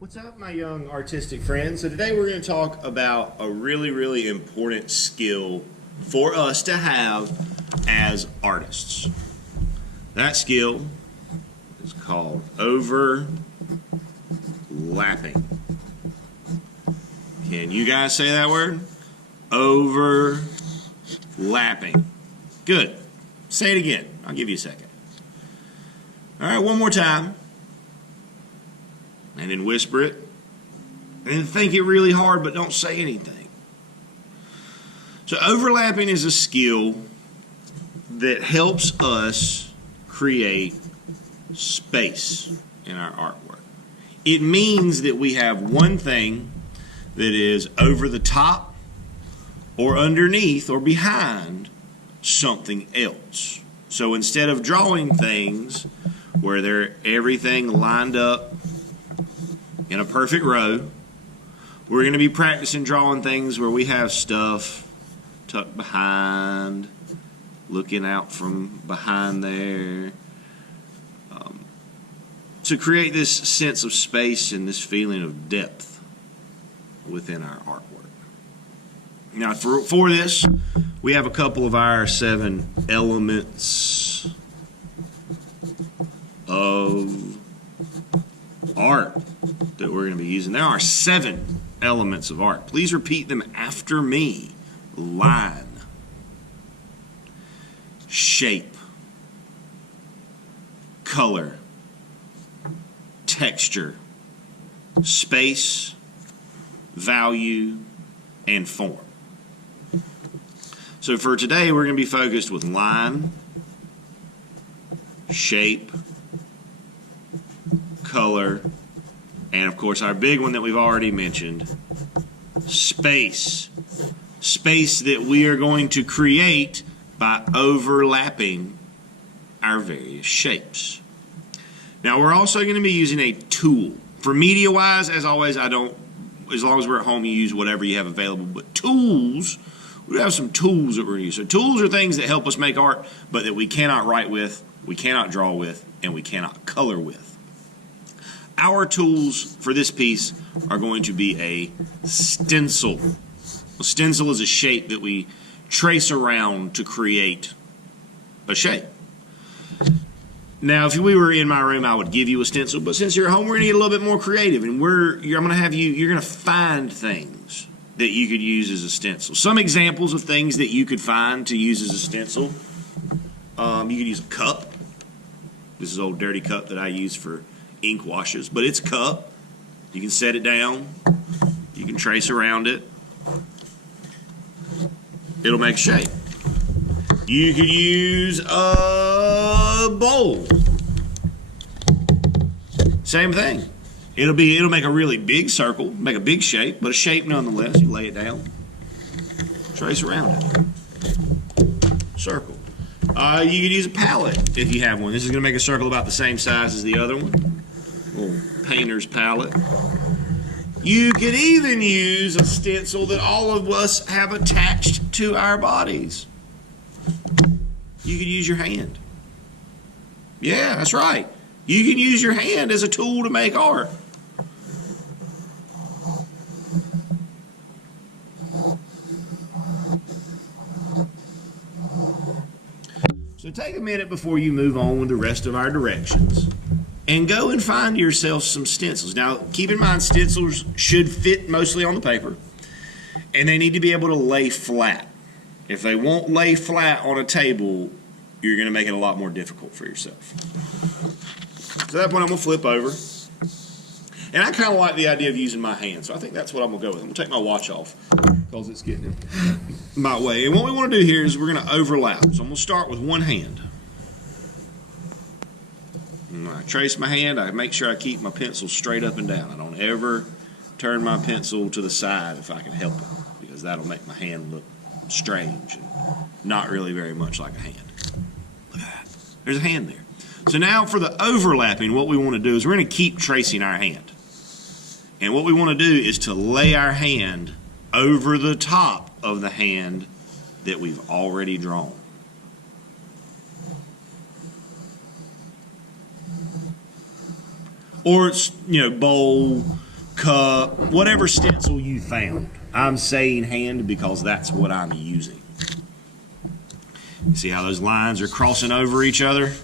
What's up, my young artistic friends? So today we're going to talk about a really important skill for us to have as artists. That skill is called overlapping. Can you guys say that word? Overlapping. Good. Say it again. I'll give you a second. All right, one more time. And then whisper it. And then think it really hard, but don't say anything. So overlapping is a skill that helps us create space in our artwork. It means that we have one thing that is over the top or underneath or behind something else. So instead of drawing things where they're everything lined up in a perfect row, we're going to be practicing drawing things where we have stuff tucked behind, looking out from behind there, to create this sense of space and this feeling of depth within our artwork. Now, for this, we have a couple of our 7 elements of art that we're going to be using. There are 7 elements of art. Please repeat them after me. Line, shape, color, texture, space, value, and form. So for today, we're going to be focused with line, shape, color, and of course our big one that we've already mentioned, space. Space that we are going to create by overlapping our various shapes. Now we're also going to be using a tool. For media wise, as always, as long as we're at home, you use whatever you have available. But tools, we have some tools that we're going to use. So tools are things that help us make art, but that we cannot write with, we cannot draw with, and we cannot color with. Our tools for this piece are going to be a stencil. A stencil is a shape that we trace around to create a shape. Now, if we were in my room, I would give you a stencil, but since you're at home, we're going to get a little bit more creative, and you're going to have you're going to find things that you could use as a stencil. Some examples of things that you could find to use as a stencil. You could use a cup. This is an old dirty cup that I use for ink washes, but it's a cup. You can set it down. You can trace around it. It'll make shape. You could use a bowl. Same thing. It'll make a really big circle, make a big shape, but a shape nonetheless. You lay it down, trace around it. Circle. You could use a palette if you have one. This is going to make a circle about the same size as the other one. Little painter's palette. You could even use a stencil that all of us have attached to our bodies. You could use your hand. Yeah, that's right. You can use your hand as a tool to make art. So take a minute before you move on with the rest of our directions and go and find yourself some stencils. Now, keep in mind, stencils should fit mostly on the paper, and they need to be able to lay flat. If they won't lay flat on a table, you're going to make it a lot more difficult for yourself. So at that point, I'm going to flip over. And I kind of like the idea of using my hand, so I think that's what I'm going to go with. I'm going to take my watch off because it's getting in my way. And what we want to do here is we're going to overlap. So I'm going to start with one hand. And when I trace my hand, I make sure I keep my pencil straight up and down. I don't ever turn my pencil to the side if I can help it, because that'll make my hand look strange and not really very much like a hand. Look at that. There's a hand there. So now for the overlapping, what we want to do is we're going to keep tracing our hand. And what we want to do is to lay our hand over the top of the hand that we've already drawn. Or it's, bowl, cup, whatever stencil you found. I'm saying hand because that's what I'm using. You see how those lines are crossing over each other?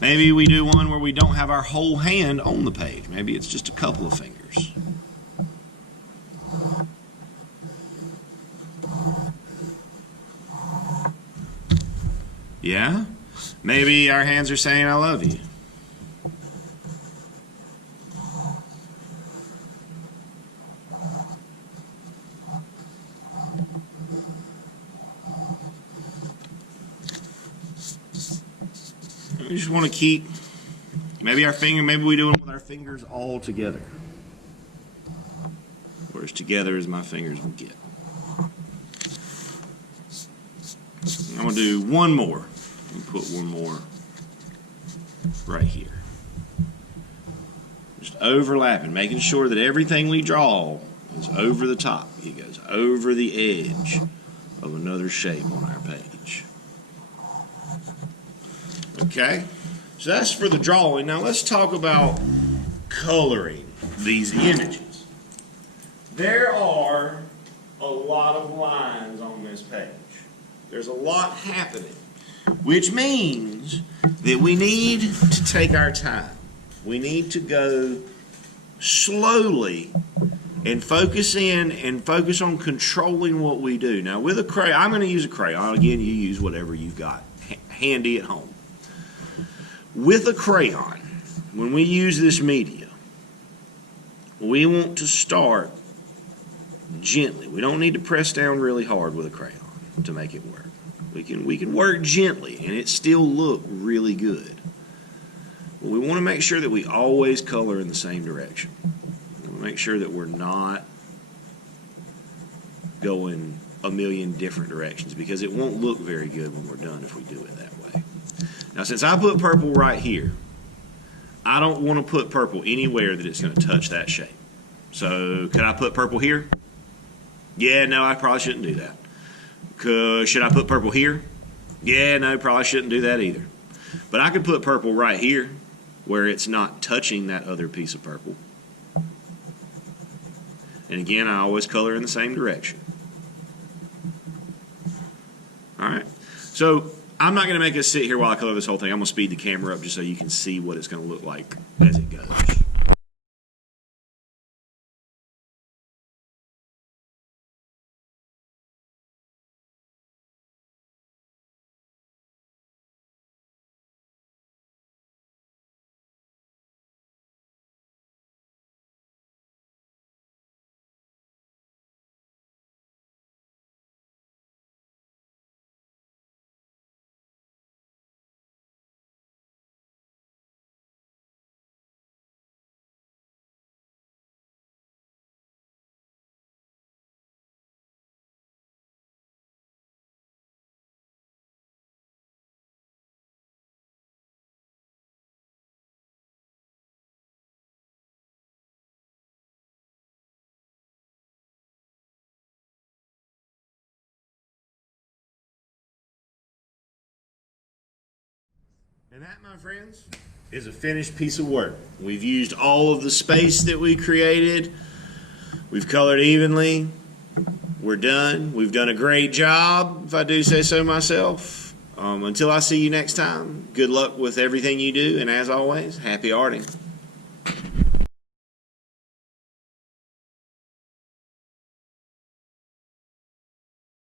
Maybe we do one where we don't have our whole hand on the page. Maybe it's just a couple of fingers. Yeah? Maybe our hands are saying I love you. We just want to keep, maybe we do it with our fingers all together. Or as together as my fingers will get. I'm going to do one more. And put one more right here. Just overlapping, making sure that everything we draw is over the top. It goes over the edge of another shape on our page. Okay, so that's for the drawing. Now let's talk about coloring these images. There are a lot of lines on this page. There's a lot happening, which means that we need to take our time. We need to go slowly and focus in and focus on controlling what we do. Now with a crayon, I'm going to use a crayon. Again, you use whatever you've got handy at home. With a crayon, when we use this media, we want to start gently. We don't need to press down really hard with a crayon to make it work. We can work gently and it still look really good. But we want to make sure that we always color in the same direction. We want to make sure that we're not going a million different directions because it won't look very good when we're done if we do it that way. Now since I put purple right here, I don't want to put purple anywhere that it's going to touch that shape. So could I put purple here? Yeah, no, I probably shouldn't do that. Should I put purple here? Yeah, no, probably shouldn't do that either. But I could put purple right here where it's not touching that other piece of purple. And again, I always color in the same direction. All right, so I'm not going to make us sit here while I color this whole thing. I'm going to speed the camera up just so you can see what it's going to look like as it goes. And that, my friends, is a finished piece of work. We've used all of the space that we created. We've colored evenly. We're done. We've done a great job, if I do say so myself. Until I see you next time, good luck with everything you do, and as always, happy arting.